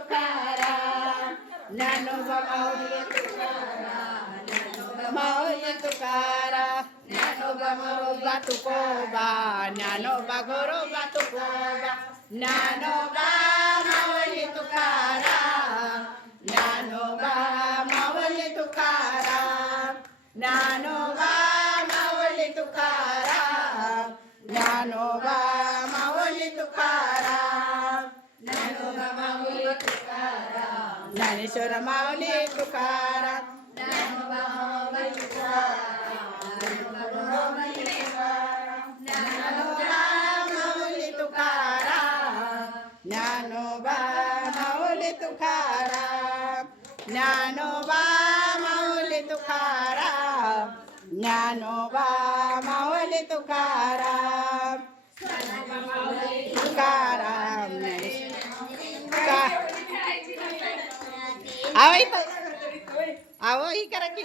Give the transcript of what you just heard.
तुकाराम ज्ञानोबा माऊली तुकाराम ज्ञानोबा माऊली तुकाराम ज्ञानोबा गुरुबा तुकोबा ज्ञानोबा गुरुबा तुकोबा ज्ञानोबा माऊली तुकाराम ज्ञानोबा माऊली तुकाराम ज्ञानोबा माऊली तुकाराम ज्ञानोबा माऊली तुकाराम ज्ञानोबा माऊली तुकाराम ज्ञानेश्वर माऊली तुकाराम ज्ञानोबा माऊली तुकाराम ज्ञानोबा माऊली तुकाराम ज्ञानोबा माऊली तुकाराम ज्ञानोबा माऊली तुकाराम तुकाराम आवई आवो ही करा की